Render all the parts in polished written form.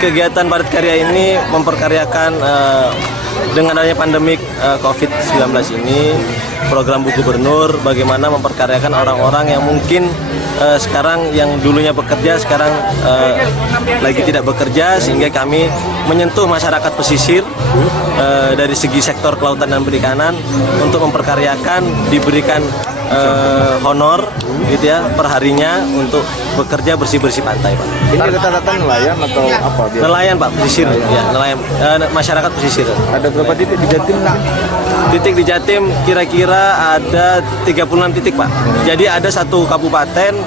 kegiatan padat karya ini memperkaryakan dengan adanya pandemik COVID-19 ini, program Bu Gubernur bagaimana memperkaryakan orang-orang yang mungkin sekarang yang dulunya bekerja sekarang lagi tidak bekerja, sehingga kami menyentuh masyarakat pesisir dari segi sektor kelautan dan perikanan untuk memperkaryakan, diberikan honor gitu ya perharinya untuk bekerja bersih-bersih pantai, Pak. Ini rata-rata nelayan atau apa? Nelayan, Pak, pesisir ya, nelayan, masyarakat pesisir. Ada berapa titik di Jatim? Titik di Jatim kira-kira ada 36 titik, Pak. Jadi ada satu kabupaten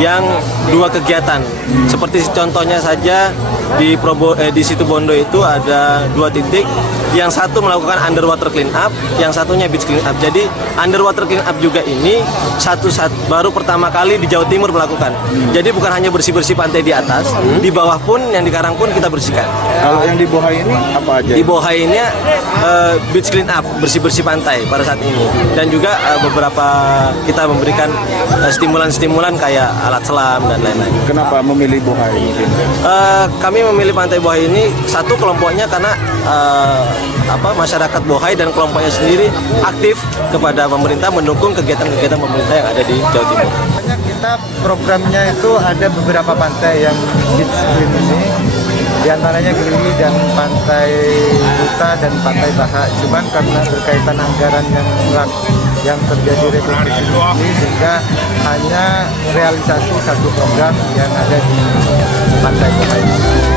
yang dua kegiatan. Seperti contohnya saja di Situbondo itu ada 2 titik. Yang satu melakukan underwater clean up, yang satunya beach clean up. Jadi underwater clean up juga ini baru pertama kali di Jawa Timur melakukan. Jadi bukan hanya bersih-bersih pantai di atas, di bawah pun yang di karang pun kita bersihkan. Kalau yang di Bohai ini apa aja? Di Bohai ini beach clean up, bersih-bersih pantai pada saat ini. Dan juga beberapa kita memberikan stimulan-stimulan kayak alat selam dan lain-lain. Kenapa memilih Bohai mungkin? Kami memilih Pantai Bohai ini satu kelompoknya karena masyarakat Bohai dan kelompoknya sendiri aktif kepada pemerintah, mendukung kegiatan-kegiatan pemerintah yang ada di Jawa Timur. Kita programnya itu ada beberapa pantai yang beach clean ini, diantaranya Gili dan Pantai Kuta dan Pantai Bahak. Cuman karena berkaitan anggaran yang terjadi revisi ini, sehingga hanya realisasi satu program yang ada di Pantai Bahak.